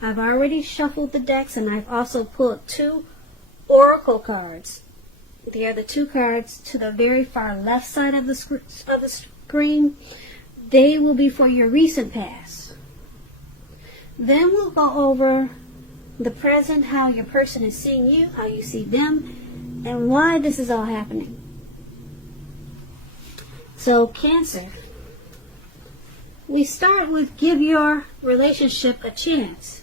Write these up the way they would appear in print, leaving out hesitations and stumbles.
I've already shuffled the decks, and I've also pulled 2 oracle cards. They are the 2 cards to the very far left side of the screen. They will be for your recent past. Then we'll go over the present, how your person is seeing you, how you see them, and why this is all happening. So, Cancer. We start with give your relationship a chance.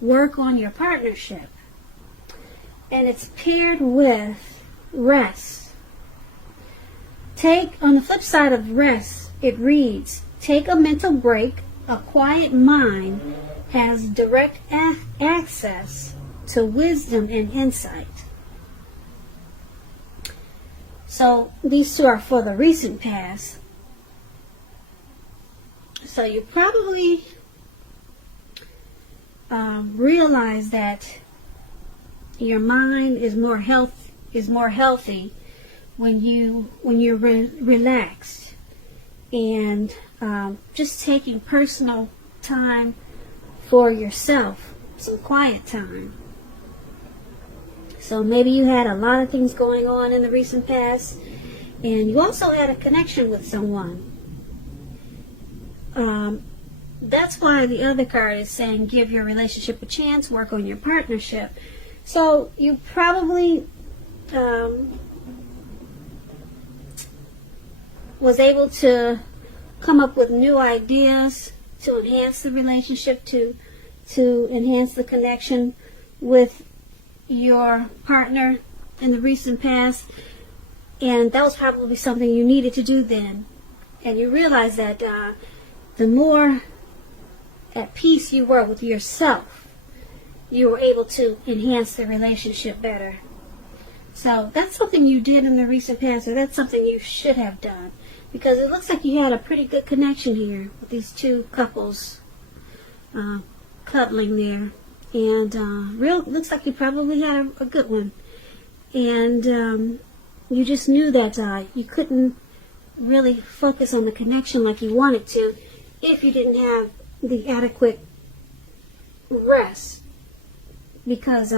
Work on your partnership. And it's paired with rest. On the flip side of rest, it reads, take a mental break. A quiet mind has direct access to wisdom and insight. So these 2 are for the recent past. So you probably realize that your mind is more healthy when you're relaxed, and just taking personal time for yourself, some quiet time. So maybe you had a lot of things going on in the recent past, and you also had a connection with someone. That's why the other card is saying give your relationship a chance, work on your partnership. So you probably was able to come up with new ideas to enhance the relationship, to enhance the connection with your partner in the recent past, and that was probably something you needed to do then. And you realize that the more at peace you were with yourself, you were able to enhance the relationship better. So that's something you did in the recent past, or that's something you should have done, because it looks like you had a pretty good connection here with these 2 couples cuddling there, and looks like you probably had a good one, and you just knew that you couldn't really focus on the connection like you wanted to if you didn't have the adequate rest, because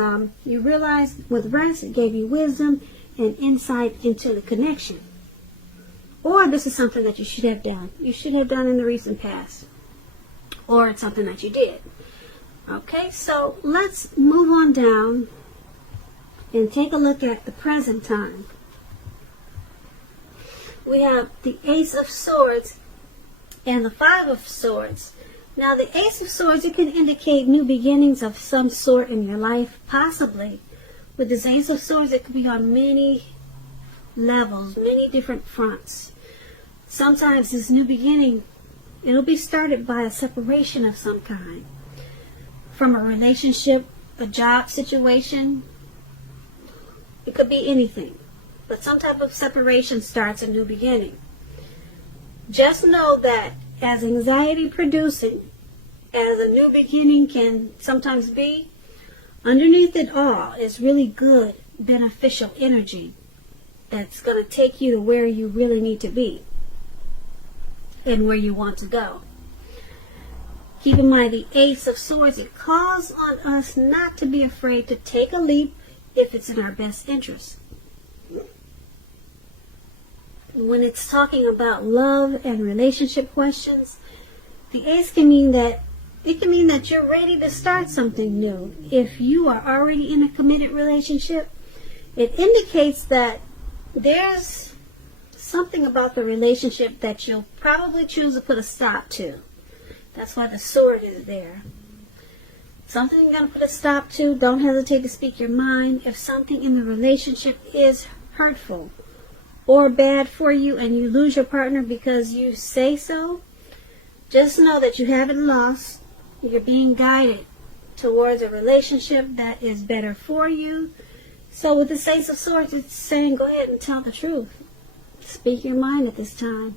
you realized with rest it gave you wisdom and insight into the connection. Or this is something that you should have done. You should have done in the recent past, or it's something that you did. Okay, so let's move on down and take a look at the present time. We have the Ace of Swords and the 5 of Swords. Now the Ace of Swords, it can indicate new beginnings of some sort in your life, possibly. With this Ace of Swords, it could be on many levels, many different fronts. Sometimes this new beginning, it'll be started by a separation of some kind. From a relationship, a job situation, it could be anything. But some type of separation starts a new beginning. Just know that as anxiety producing as a new beginning can sometimes be, underneath it all is really good, beneficial energy that's going to take you to where you really need to be and where you want to go. Keep in mind the Ace of Swords, it calls on us not to be afraid to take a leap if it's in our best interest. When it's talking about love and relationship questions, the Ace can mean that you're ready to start something new. If you are already in a committed relationship, it indicates that there's something about the relationship that you'll probably choose to put a stop to. That's why the sword is there. Something you're going to put a stop to. Don't hesitate to speak your mind. If something in the relationship is hurtful or bad for you and you lose your partner because you say so, just know that you haven't lost. You're being guided towards a relationship that is better for you. So with the Ace of Swords, it's saying go ahead and tell the truth. Speak your mind at this time.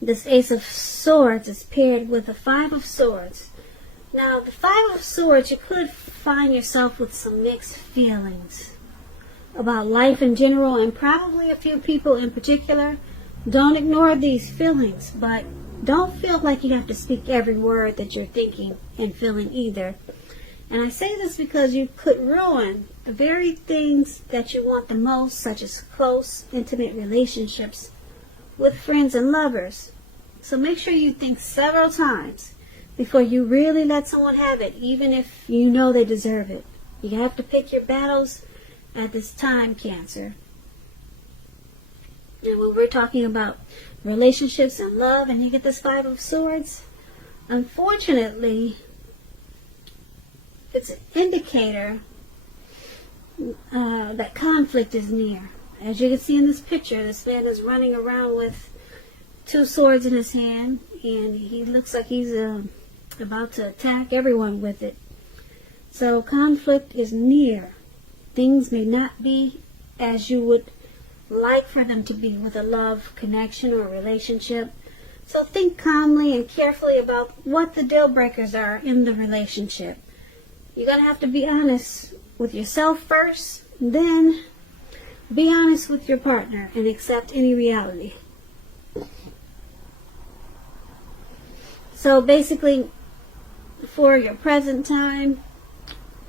This Ace of Swords is paired with the 5 of Swords. Now, the 5 of Swords, you could find yourself with some mixed feelings about life in general, and probably a few people in particular. Don't ignore these feelings, but don't feel like you have to speak every word that you're thinking and feeling either. And I say this because you could ruin the very things that you want the most, such as close, intimate relationships with friends and lovers. So make sure you think several times before you really let someone have it, even if you know they deserve it. You have to pick your battles at this time, Cancer. And when we're talking about relationships and love, and you get this Five of Swords, unfortunately, it's an indicator that conflict is near. As you can see in this picture, this man is running around with two swords in his hand, and he looks like he's about to attack everyone with it. So conflict is near. Things may not be as you would like for them to be with a love connection or relationship. So think calmly and carefully about what the deal breakers are in the relationship. You're going to have to be honest with yourself first, then be honest with your partner and accept any reality. So basically, for your present time,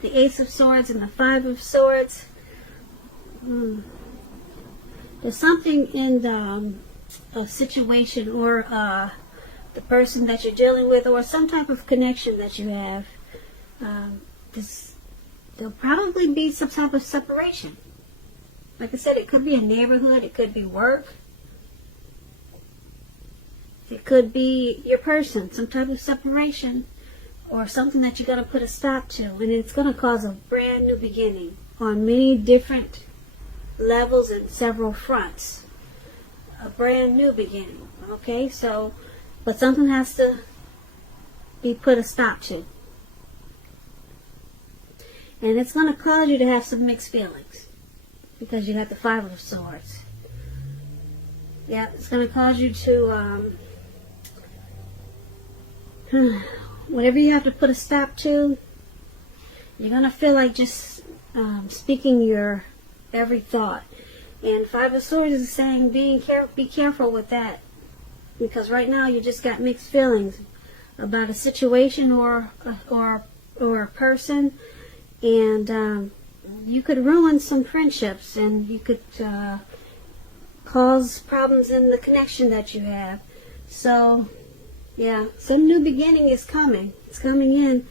the Ace of Swords and the Five of Swords, there's something in a situation or the person that you're dealing with, or some type of connection that you have. There'll probably be some type of separation. Like I said, it could be a neighborhood, it could be work, it could be your person, some type of separation, or something that you got to put a stop to, and it's going to cause a brand new beginning on many different levels and several fronts. A brand new beginning, okay? So, but something has to be put a stop to. And it's going to cause you to have some mixed feelings because you got the Five of Swords. Yeah, it's going to cause you to whatever you have to put a stop to, you're going to feel like just speaking your every thought. And Five of Swords is saying be careful with that, because right now you just got mixed feelings about a situation or a person, and you could ruin some friendships, and you could cause problems in the connection that you have. So yeah, some new beginning is coming. It's coming in.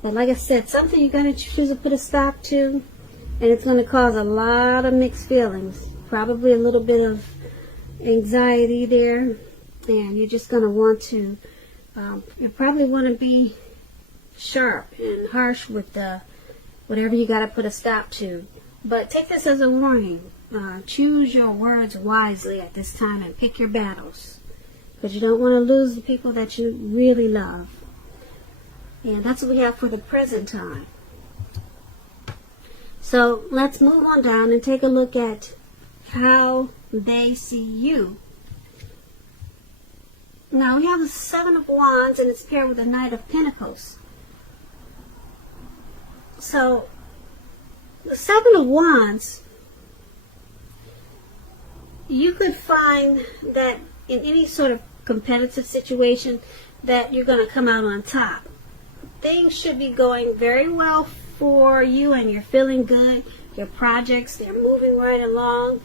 But like I said, something you're going to choose to put a stop to, and it's going to cause a lot of mixed feelings. Probably a little bit of anxiety there. And you're just going to want to, you probably want to be sharp and harsh with whatever you got to put a stop to. But take this as a warning. Choose your words wisely at this time and pick your battles, because you don't want to lose the people that you really love. And that's what we have for the present time. So let's move on down and take a look at how they see you. Now we have the Seven of Wands, and it's paired with the Knight of Pentacles. So the Seven of Wands, you could find that in any sort of competitive situation that you're going to come out on top. Things should be going very well for you, and you're feeling good. Your projects, they're moving right along.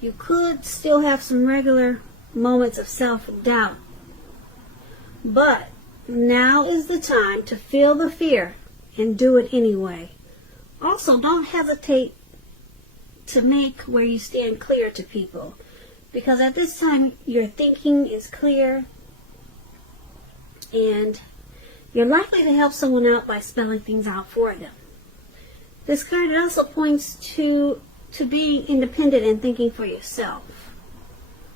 You could still have some regular moments of self-doubt, but now is the time to feel the fear and do it anyway. Also, don't hesitate to make where you stand clear to people, because at this time your thinking is clear, and you're likely to help someone out by spelling things out for them. This card also points to being independent and thinking for yourself.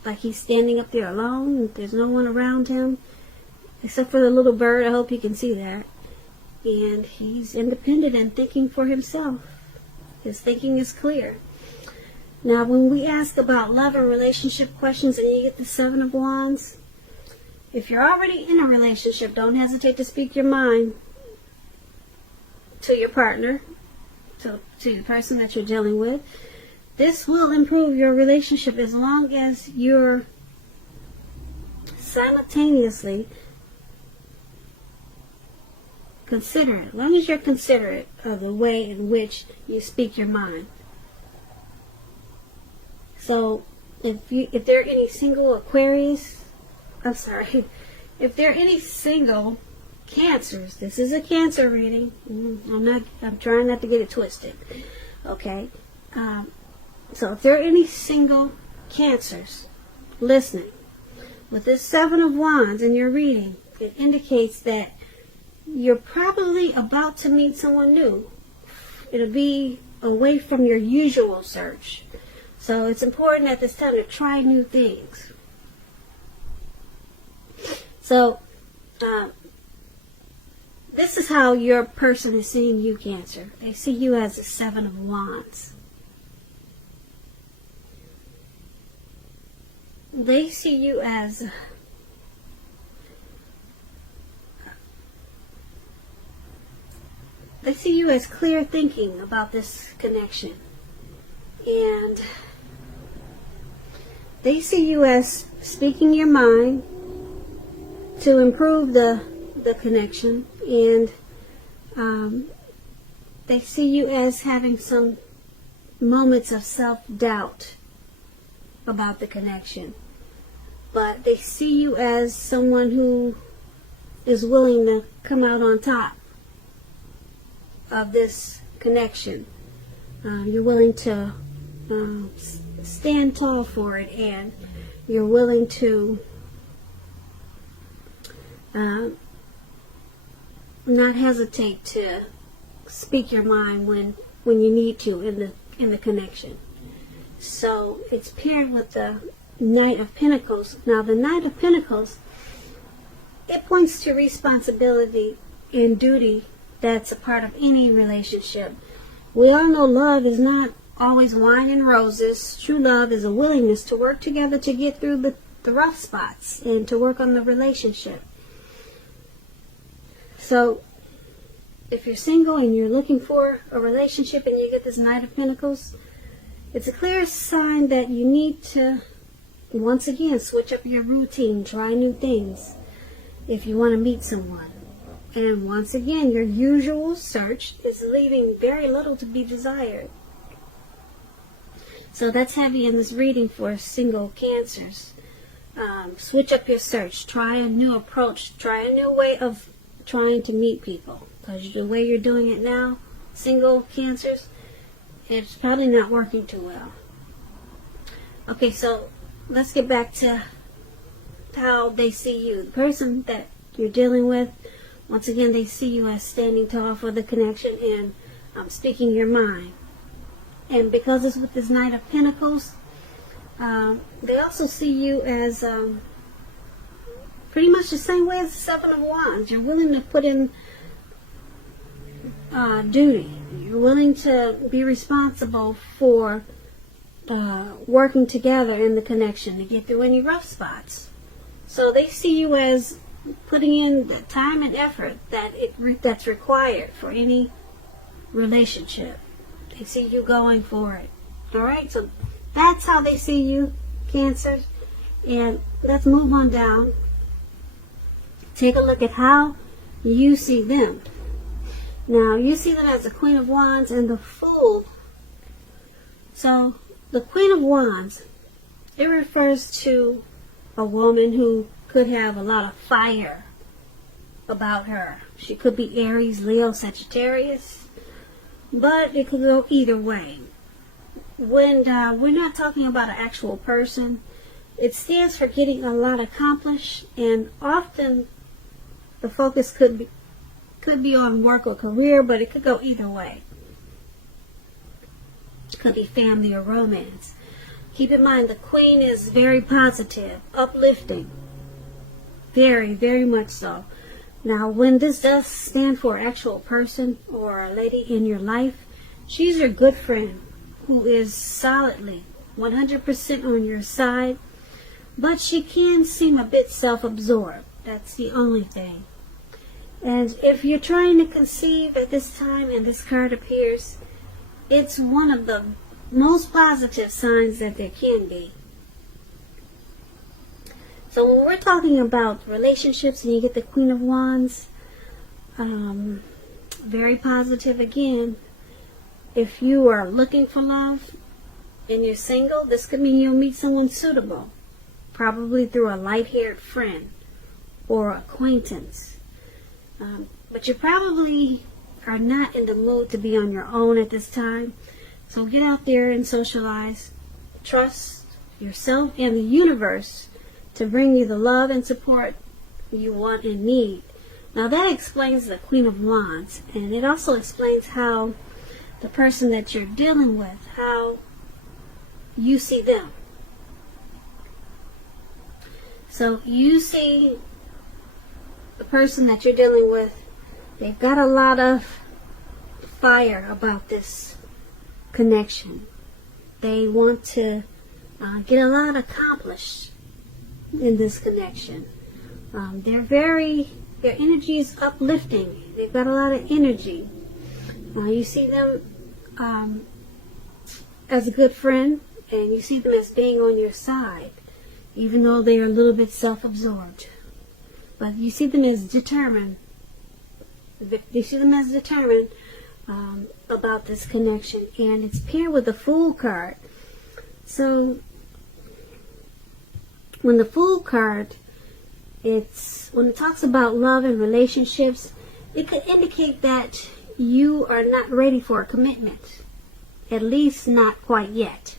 Like he's standing up there alone, there's no one around him except for the little bird. I hope you can see that. And he's independent and thinking for himself. His thinking is clear. Now, when we ask about love and relationship questions and you get the Seven of Wands, if you're already in a relationship, don't hesitate to speak your mind to your partner, to the person that you're dealing with. This will improve your relationship as long as you're simultaneously considerate, as long as you're considerate of the way in which you speak your mind. So if there are any single Aquarius, if there are any single Cancers, this is a Cancer reading. I'm trying not to get it twisted. Okay. So if there are any single Cancers listening, with this Seven of Wands in your reading, it indicates that you're probably about to meet someone new. It'll be away from your usual search. So it's important at this time to try new things. So, this is how your person is seeing you, Cancer. They see you as the Seven of Wands. They see you as clear thinking about this connection. And they see you as speaking your mind to improve the connection. And they see you as having some moments of self-doubt about the connection. But they see you as someone who is willing to come out on top of this connection. You're willing to stand tall for it, and you're willing to not hesitate to speak your mind when you need to in the connection. So it's paired with the Knight of Pentacles. Now the Knight of Pentacles, it points to responsibility and duty that's a part of any relationship. We all know love is not always wine and roses. True love is a willingness to work together to get through the rough spots and to work on the relationship. So if you're single and you're looking for a relationship and you get this Knight of Pentacles, it's a clear sign that you need to, once again, switch up your routine, try new things if you want to meet someone. And once again, your usual search is leaving very little to be desired. So that's heavy in this reading for single Cancers. Switch up your search. Try a new approach. Try a new way of trying to meet people. Because the way you're doing it now, single Cancers, it's probably not working too well. Okay, so let's get back to how they see you. The person that you're dealing with, once again, they see you as standing tall for the connection and speaking your mind. And because it's with this Knight of Pentacles, they also see you as pretty much the same way as the Seven of Wands. You're willing to put in duty. You're willing to be responsible for working together in the connection to get through any rough spots. So they see you as putting in the time and effort that's required for any relationship. They see you going for it. Alright, so that's how they see you, Cancer. And let's move on down. Take a look at how you see them. Now, you see them as the Queen of Wands and the Fool. So, the Queen of Wands, it refers to a woman who could have a lot of fire about her. She could be Aries, Leo, Sagittarius, but it could go either way. When we're not talking about an actual person, it stands for getting a lot accomplished, and often the focus could be on work or career, but it could go either way. It could be family or romance. Keep in mind, the Queen is very positive, uplifting. Very, very much so. Now, when this does stand for an actual person or a lady in your life, she's your good friend who is solidly 100% on your side, but she can seem a bit self-absorbed. That's the only thing. And if you're trying to conceive at this time and this card appears, it's one of the most positive signs that there can be. So when we're talking about relationships and you get the Queen of Wands, very positive again. If you are looking for love and you're single, this could mean you'll meet someone suitable, probably through a light-haired friend or acquaintance. But you probably are not in the mood to be on your own at this time. So get out there and socialize. Trust yourself and the universe to bring you the love and support you want and need. Now that explains the Queen of Wands, and it also explains how the person that you're dealing with, how you see them. So you see the person that you're dealing with, they've got a lot of fire about this connection. They want to get a lot accomplished in this connection. Their energy is uplifting. They've got a lot of energy. You see them as a good friend, and you see them as being on your side, even though they are a little bit self-absorbed. But you see them as determined. You see them as determined about this connection, and it's paired with the Fool card. So when the Fool card, when it talks about love and relationships, it could indicate that you are not ready for a commitment, at least not quite yet.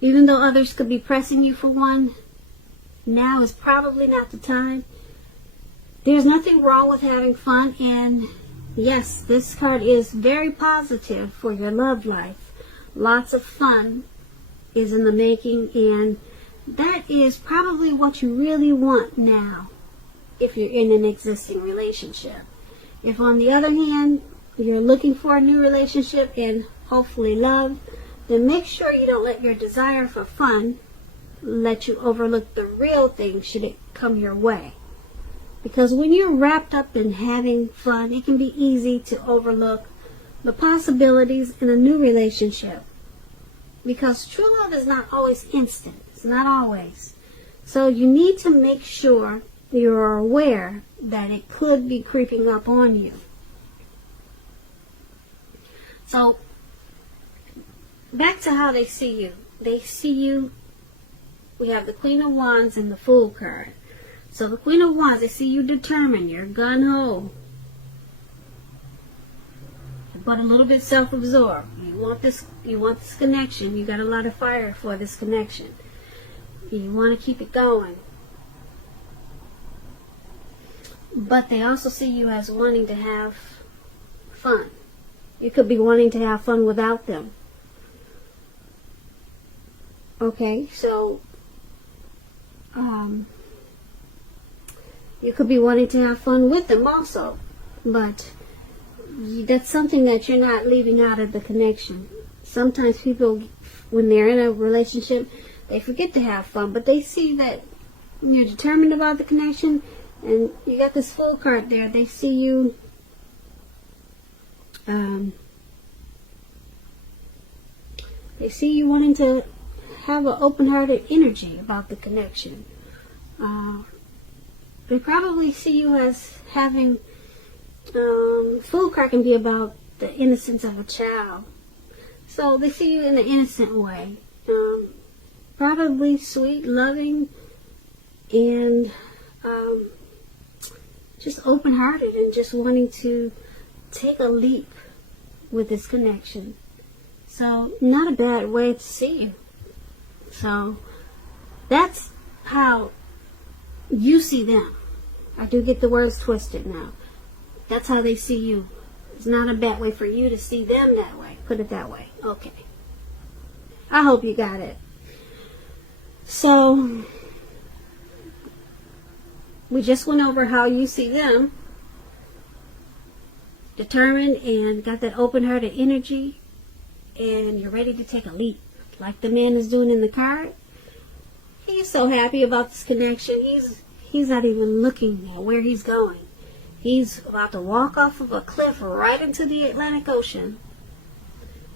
Even though others could be pressing you for one, now is probably not the time. There's nothing wrong with having fun, and yes, this card is very positive for your love life. Lots of fun is in the making, and that is probably what you really want now if you're in an existing relationship. If on the other hand, you're looking for a new relationship and hopefully love, then make sure you don't let your desire for fun let you overlook the real thing should it come your way. Because when you're wrapped up in having fun, it can be easy to overlook the possibilities in a new relationship. Because true love is not always instant. It's not always. So you need to make sure you're aware that it could be creeping up on you. So, back to how they see you. They see you, we have the Queen of Wands and the Fool card. So the Queen of Wands, they see you determined, you're gung-ho, but a little bit self-absorbed. You want this connection. You got a lot of fire for this connection. You want to keep it going. But they also see you as wanting to have fun. You could be wanting to have fun without them. Okay, so you could be wanting to have fun with them also, but that's something that you're not leaving out of the connection. Sometimes people, when they're in a relationship, they forget to have fun, but they see that you're determined about the connection, and you got this Fool card there. They see you wanting to have an open-hearted energy about the connection. They probably see you as having, Fool card can be about the innocence of a child. So they see you in an innocent way. Probably sweet, loving, and just open-hearted and just wanting to take a leap with this connection. So not a bad way to see you. So that's how you see them. I do get the words twisted now. That's how they see you. It's not a bad way for you to see them that way. Put it that way. Okay. I hope you got it. So we just went over how you see them. Determined and got that open-hearted energy, and you're ready to take a leap like the man is doing in the card. He's so happy about this connection. He's not even looking at where he's going. He's about to walk off of a cliff right into the Atlantic Ocean.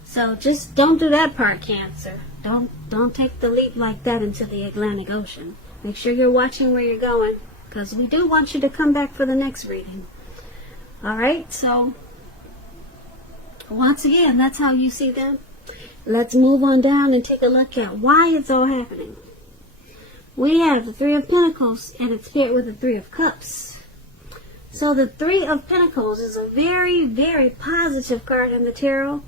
So just don't do that part, Cancer. Don't take the leap like that into the Atlantic Ocean. Make sure you're watching where you're going, because we do want you to come back for the next reading. Alright, so once again, that's how you see them. Let's move on down and take a look at why it's all happening. We have the Three of Pentacles, and it's paired with the Three of Cups. So the Three of Pentacles is a very, very positive card in the tarot,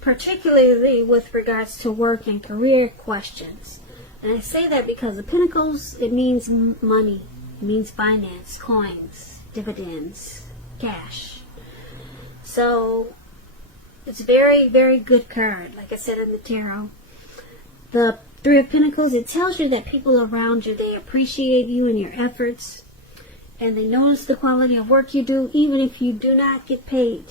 particularly with regards to work and career questions. And I say that because the Pentacles, it means money, it means finance, coins, dividends, cash. So it's a very, very good card, like I said in the tarot. The Three of Pentacles, it tells you that people around you, they appreciate you and your efforts, and they notice the quality of work you do, even if you do not get paid.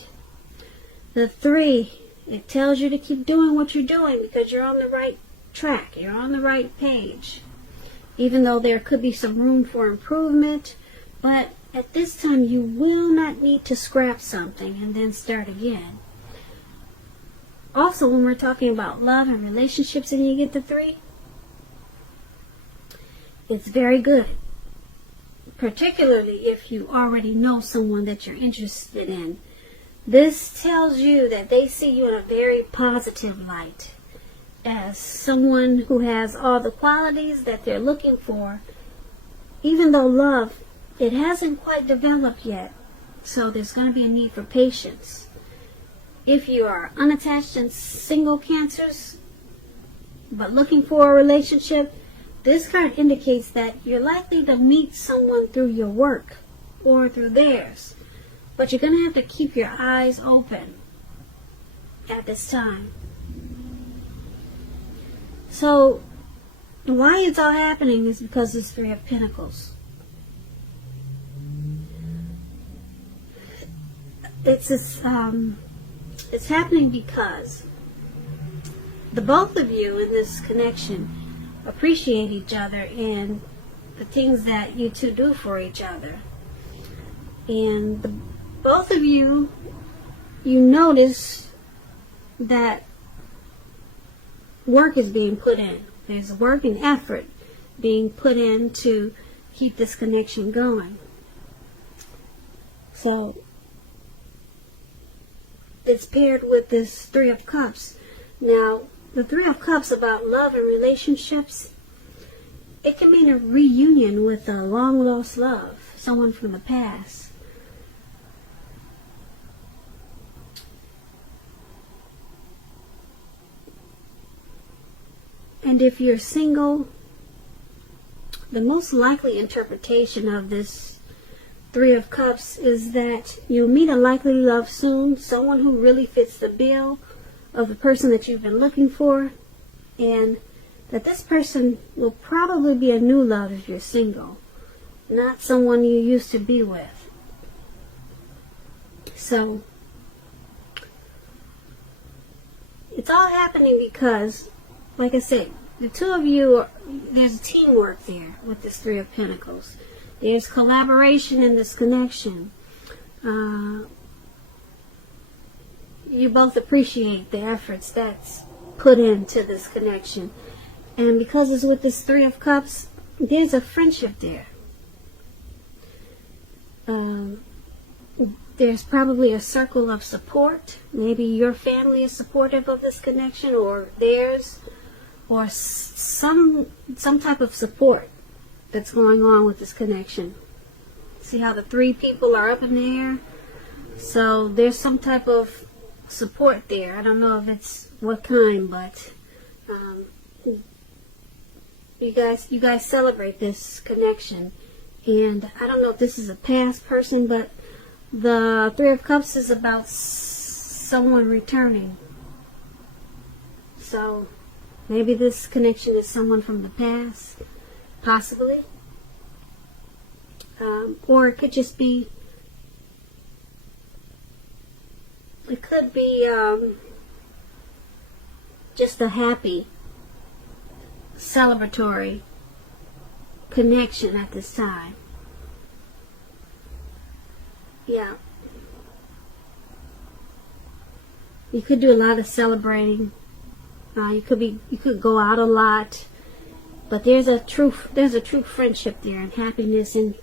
The Three, it tells you to keep doing what you're doing because you're on the right track, you're on the right page, even though there could be some room for improvement. But at this time, you will not need to scrap something and then start again. Also, when we're talking about love and relationships and you get the Three, it's very good, particularly if you already know someone that you're interested in. This tells you that they see you in a very positive light, as someone who has all the qualities that they're looking for, even though love, it hasn't quite developed yet. So there's going to be a need for patience. If you are unattached and single Cancers, but looking for a relationship, this card indicates that you're likely to meet someone through your work or through theirs. But you're going to have to keep your eyes open at this time. So, why it's all happening is because it's Three of Pentacles. It's happening because the both of you in this connection appreciate each other and the things that you two do for each other. And both of you, you notice that work is being put in. There's work and effort being put in to keep this connection going. So it's paired with this Three of Cups. Now, the Three of Cups about love and relationships, it can mean a reunion with a long-lost love, someone from the past. And if you're single, the most likely interpretation of this Three of Cups is that you'll meet a likely love soon, someone who really fits the bill of the person that you've been looking for, and that this person will probably be a new love if you're single, not someone you used to be with. So it's all happening because, like I said, the two of you, there's teamwork there with this Three of Pentacles. There's collaboration in this connection. You both appreciate the efforts that's put into this connection. And because it's with this Three of Cups, there's a friendship there. There's probably a circle of support. Maybe your family is supportive of this connection, or theirs, or some type of support that's going on with this connection. See how the three people are up in the air? So there's some type of support there. I don't know if it's what kind, but you guys celebrate this connection. And I don't know if this is a past person, but the Three of Cups is about someone returning. So maybe this connection is someone from the past, possibly. Or it could just be, it could be just a happy, celebratory connection at this time. Yeah. You could do a lot of celebrating. You could go out a lot, But there's a true friendship there and happiness, and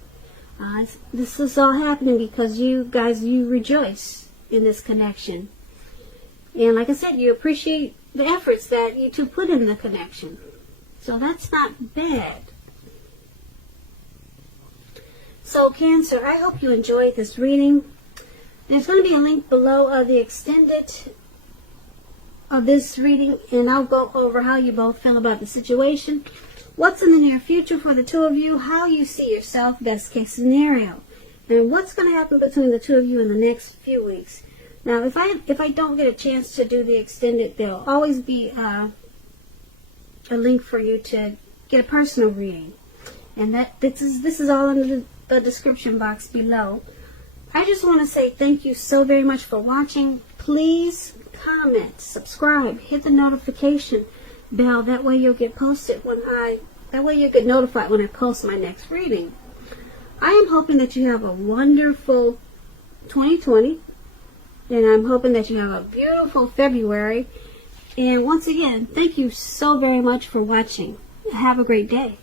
this is all happening because you rejoice in this connection. And like I said, you appreciate the efforts that you two put in the connection. So that's not bad. So Cancer, I hope you enjoyed this reading. There's going to be a link below of the extended of this reading, and I'll go over how you both feel about the situation, what's in the near future for the two of you, how you see yourself, best case scenario, and what's going to happen between the two of you in the next few weeks. Now, if I don't get a chance to do the extended, there'll always be a link for you to get a personal reading, and this is all in the description box below. I just want to say thank you so very much for watching. Please comment, subscribe, hit the notification bell. That way you'll get notified when I post my next reading. I am hoping that you have a wonderful 2020, and I'm hoping that you have a beautiful February. And once again, thank you so very much for watching. Have a great day.